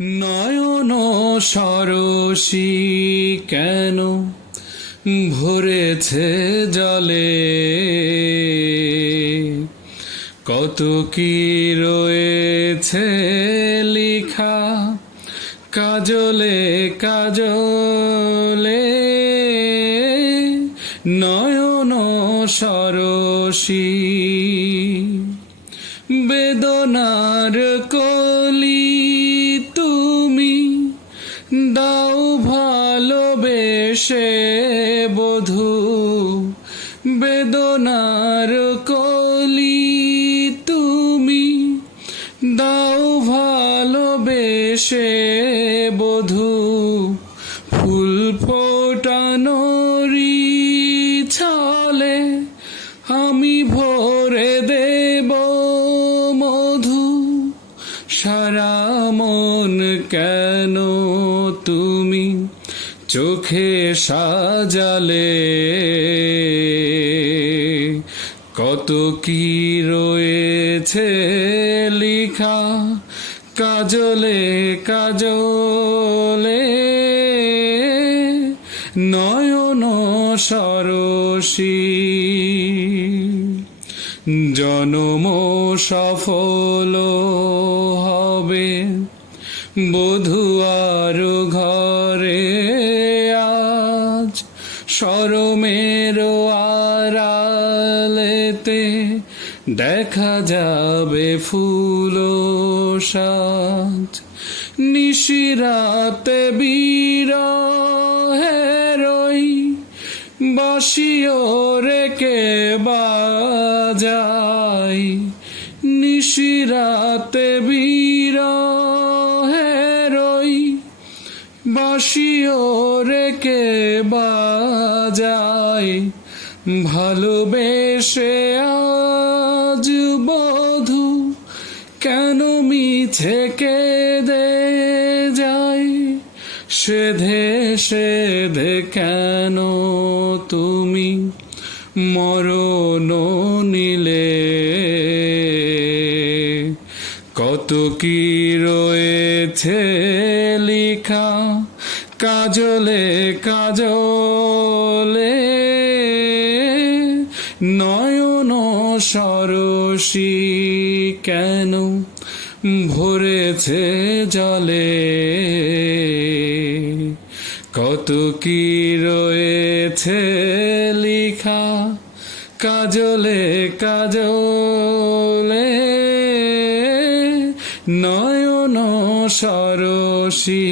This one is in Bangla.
নয়ন সরসী কেন ভরেছে জলে, কত কি রয়েছে লিখা কাজলে কাজলে। নয়ন সরসী বেদনার কলি তুমি দাও ভালোবেসে বধূ, বেদনার কলি তুমি দাও ভালোবেসে বধূ। ফুল ফোটানোরি ছলে আমি ভরে দেব মধু। সারা মন কেন তুমি চোখে সাজালে, কত কি রয়েছে লিখা কাজলে কাজলে। নয়ন সরসী জনম সফল হবে বধূয়ার ঘরে আজ। শরমের আড়ালেতে দেখা যাবে ফুল সাজ। নিশিরাতে বিরহেরই বাঁশিও রেখে বাজাই। নিশিরাতে বিরহেরই বাঁশিও রেখে বাজাই। ভালোবেসে আজ বধূ কেন মিছে কেঁদে যাই। সেধে সেধে কেন তুমি মরণ নিলে, কত কি রয়েছে লিখা কাজলে কাজলে। নয়ন সরসী কেন ভরেছে জলে, কত কি রয়েছে লিখা কাজলে কাজলে। নয়ন সরসী।